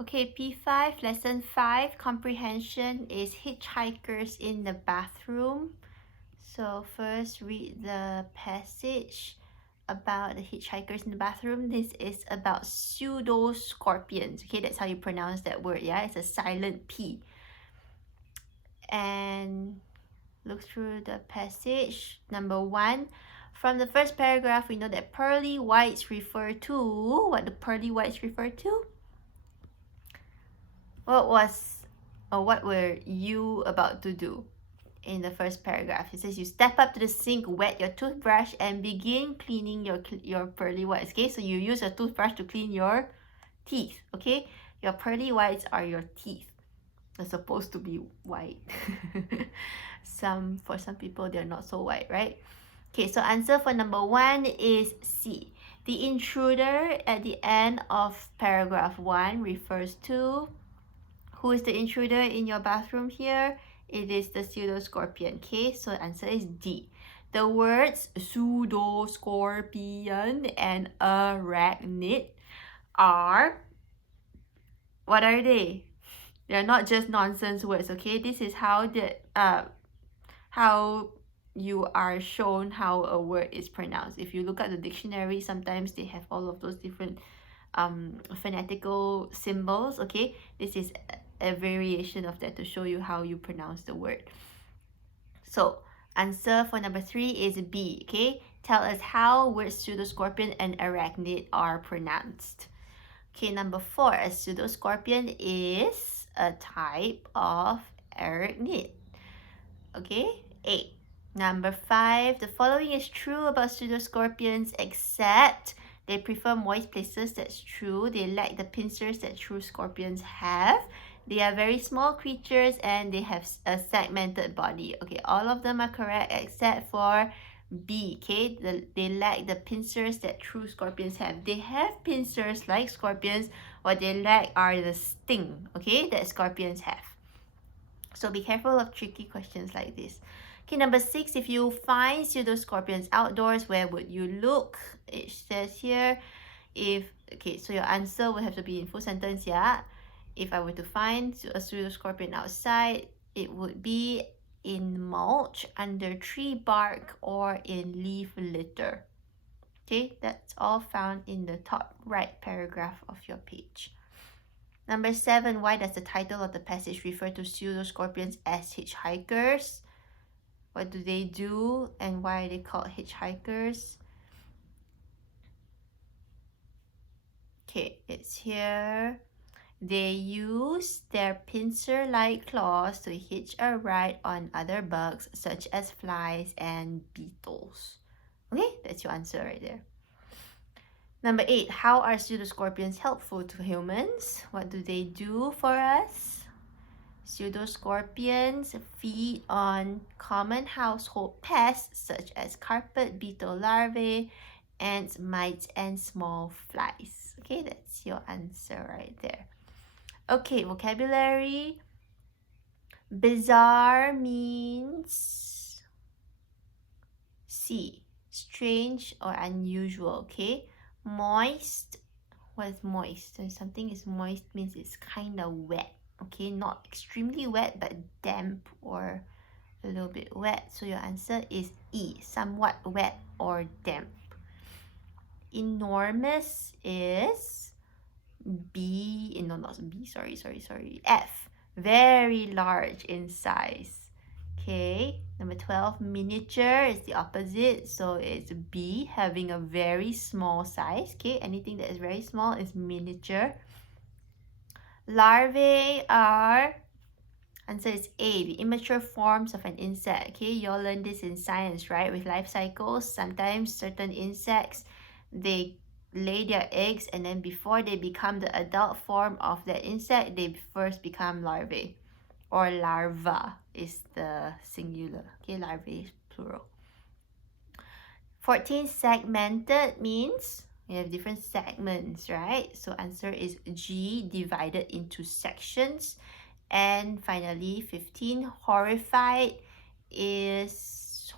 Okay, P5, lesson 5, comprehension is hitchhikers in the bathroom. So first read the passage about the hitchhikers in the bathroom. This is about pseudoscorpions. Okay, that's how you pronounce that word. Yeah, it's a silent P. And look through the passage. Number 1. From the first paragraph, we know that pearly whites refer to what the pearly whites refer to. What were you about to do in the first paragraph? It says you step up to the sink, wet your toothbrush, and begin cleaning your pearly whites. Okay, so you use a toothbrush to clean your teeth. Okay, your pearly whites are your teeth. They're supposed to be white. For some people, they're not so white, right? Okay, so answer for number 1 is C. The intruder at the end of paragraph 1 refers to. Who is the intruder in your bathroom here? It is the pseudoscorpion. Okay, so answer is D. The words pseudoscorpion and arachnid are, what are they? They're not just nonsense words, okay? This is how you are shown how a word is pronounced. If you look at the dictionary, sometimes they have all of those different phonetical symbols, okay? This is a variation of that to show you how you pronounce the word. So answer for number 3 is B, okay? Tell us how words pseudoscorpion and arachnid are pronounced. Okay, number 4, a pseudoscorpion is a type of arachnid. Okay, 8. Number 5, the following is true about pseudoscorpions except they prefer moist places. That's true. They lack the pincers that true scorpions have. They are very small creatures and they have a segmented body. Okay, all of them are correct except for B. Okay, they lack the pincers that true scorpions have. They have pincers like scorpions. What they lack are the sting, okay, that scorpions have. So be careful of tricky questions like this. Okay, number 6, if you find pseudoscorpions outdoors, where would you look? It says here, so your answer will have to be in full sentence, yeah. If I were to find a pseudoscorpion outside, it would be in mulch, under tree bark, or in leaf litter. Okay, that's all found in the top right paragraph of your page. Number 7, why does the title of the passage refer to pseudoscorpions as hitchhikers? What do they do and why are they called hitchhikers? Okay, it's here. They use their pincer-like claws to hitch a ride on other bugs such as flies and beetles. Okay, that's your answer right there. Number 8, how are pseudoscorpions helpful to humans? What do they do for us? Pseudoscorpions feed on common household pests such as carpet beetle larvae, ants, mites, and small flies. Okay, that's your answer right there. Okay, vocabulary. Bizarre means C, strange or unusual. Okay, moist. What is moist? When something is moist means it's kind of wet. Okay, not extremely wet but damp or a little bit wet. So your answer is E, somewhat wet or damp. Enormous is B, no, not B, sorry, F, very large in size. Okay, number 12, miniature is the opposite, so it's B, having a very small size. Okay, anything that is very small is miniature. Larvae are, answer is A, the immature forms of an insect. Okay, you all learned this in science, right? With life cycles, sometimes certain insects, they lay their eggs and then before they become the adult form of that insect, they first become larvae, or larva is the singular. Okay, larvae is plural. 14, segmented means we have different segments, right? So answer is G, divided into sections. And finally, 15, horrified is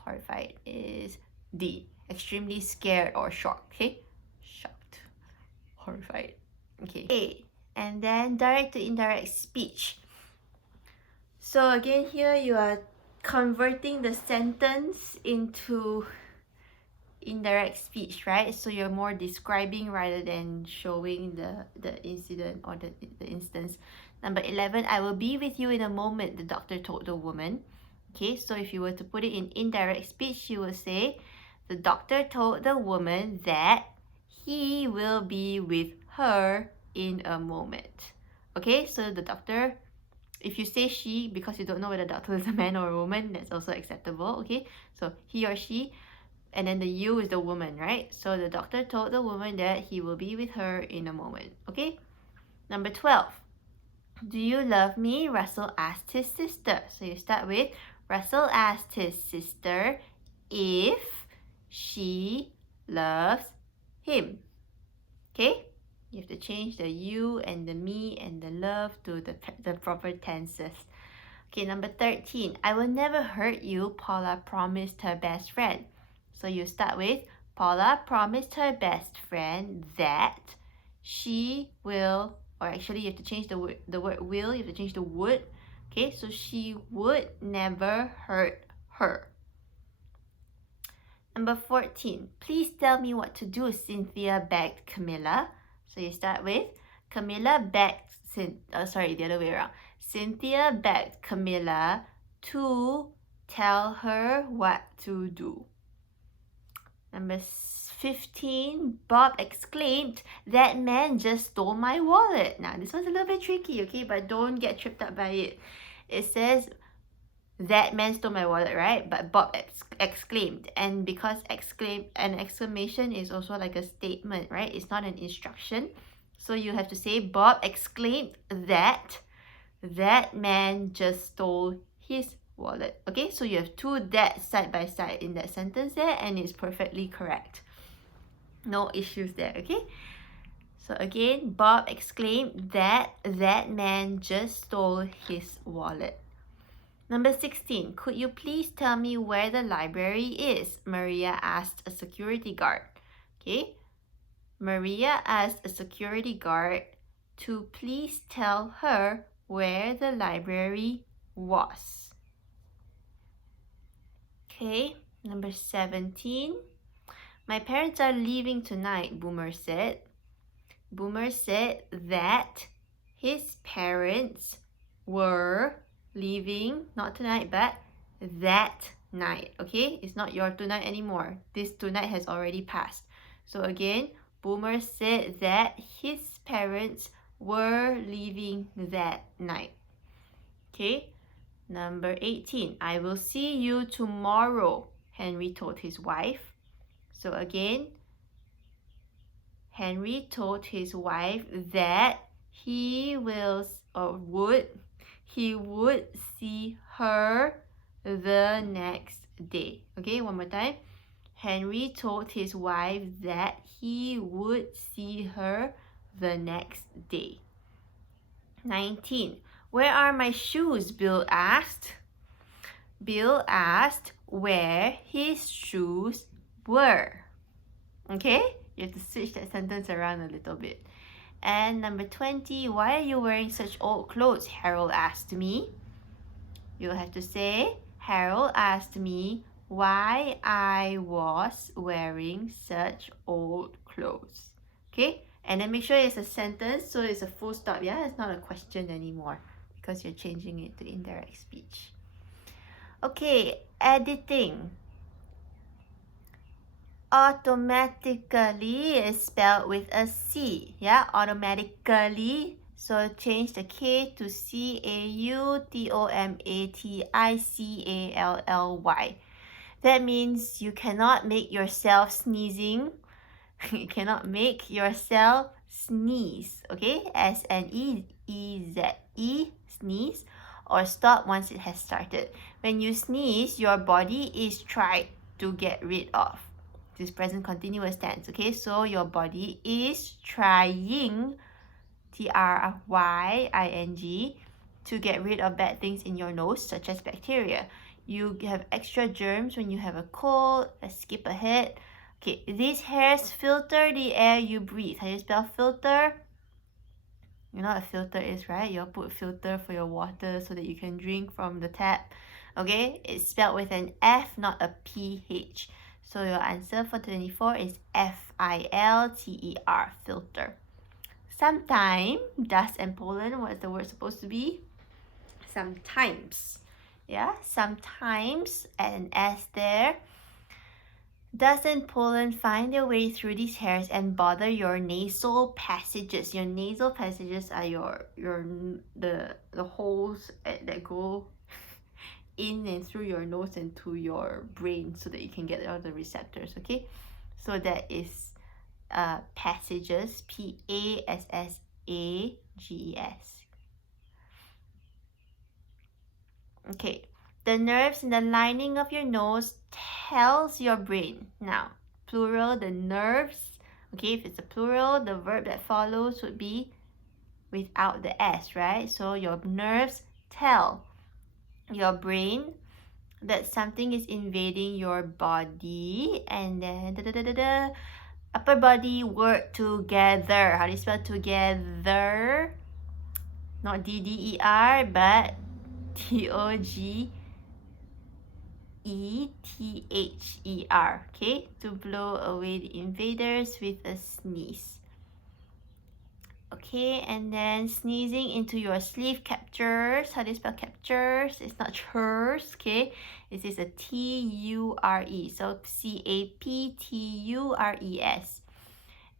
D, extremely scared or shocked. Okay, shocked, horrified. Okay, A, And then direct to indirect speech. So again, here you are converting the sentence into indirect speech, right? So you're more describing rather than showing the incident or the instance. Number 11, I will be with you in a moment, the doctor told the woman. Okay, so if you were to put it in indirect speech, you will say, the doctor told the woman that he will be with her in a moment. Okay, so the doctor, if you say she, because you don't know whether the doctor is a man or a woman, that's also acceptable. Okay, so he or she, and then the you is the woman, right? So the doctor told the woman that he will be with her in a moment. Okay, number 12, do you love me? Russell asked his sister. So you start with, Russell asked his sister if she loves him. Okay, you have to change the you and the me and the love to the proper tenses. Okay, number 13, I will never hurt you, Paula promised her best friend. So you start with, Paula promised her best friend that she will, or actually you have to change the word will, you have to change the would. Okay, so she would never hurt her. Number 14, please tell me what to do, Cynthia begged Camilla. So you start with, Camilla begged, the other way around. Cynthia begged Camilla to tell her what to do. Number 15, Bob exclaimed, that man just stole my wallet. Now, this one's a little bit tricky, okay? But don't get tripped up by it. It says, that man stole my wallet, right? But Bob exclaimed. And because an exclamation is also like a statement, right? It's not an instruction. So you have to say, Bob exclaimed that man just stole his wallet. Okay, so you have two that side by side in that sentence there, and it's perfectly correct. No issues there, okay? So again, Bob exclaimed that man just stole his wallet. Number 16, could you please tell me where the library is? Maria asked a security guard. Okay, Maria asked a security guard to please tell her where the library was. Okay, number 17, my parents are leaving tonight, Boomer said. Boomer said that his parents were leaving, not tonight, but that night. Okay, it's not your tonight anymore. This tonight has already passed. So again, Boomer said that his parents were leaving that night. Okay, number 18, I will see you tomorrow, Henry told his wife. So again, Henry told his wife that he will or would see her the next day. Okay, one more time. Henry told his wife that he would see her the next day. 19, where are my shoes? Bill asked. Bill asked where his shoes were. Okay, you have to switch that sentence around a little bit. And number 20, why are you wearing such old clothes? Harold asked me. You'll have to say, Harold asked me why I was wearing such old clothes. Okay, and then make sure it's a sentence, so it's a full stop. Yeah, it's not a question anymore because you're changing it to indirect speech. Okay, editing. Automatically is spelled with a C. Yeah, automatically. So change the K to CAUTOMATICALLY. That means you cannot make yourself sneezing. You cannot make yourself sneeze. Okay, SNEEZE, sneeze, or stop once it has started. When you sneeze, your body is trying to get rid of. This present continuous tense. Okay, so your body is trying, TRYING, to get rid of bad things in your nose, such as bacteria. You have extra germs when you have a cold. Let's skip ahead. Okay, these hairs filter the air you breathe. How do you spell filter? You know what a filter is, right? You'll put filter for your water so that you can drink from the tap. Okay, it's spelled with an F, not a PH. So your answer for 24 is Filter, filter. Sometime, dust and pollen, what's the word supposed to be? Sometimes. Yeah, sometimes, and an S there. Dust and pollen find their way through these hairs and bother your nasal passages. Your nasal passages are the holes that go in and through your nose and to your brain so that you can get all the receptors. Okay, so that is passages. Passages. Okay, the nerves in the lining of your nose tells your brain. Now, plural, the nerves. Okay, if it's a plural, the verb that follows would be without the S, right? So your nerves tell your brain that something is invading your body, and then upper body work together. How do you spell together? Not DDER, but TOGETHER. Okay, to blow away the invaders with a sneeze. Okay, and then sneezing into your sleeve captures. How do you spell captures? It's not churs, okay? This is a TURE. So CAPTURES.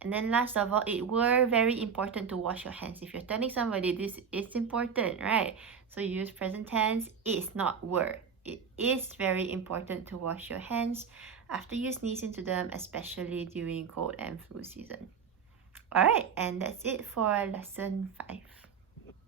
And then last of all, it were very important to wash your hands. If you're telling somebody this is important, right? So you use present tense, is not were. It is very important to wash your hands after you sneeze into them, especially during cold and flu season. Alright, and that's it for lesson 5.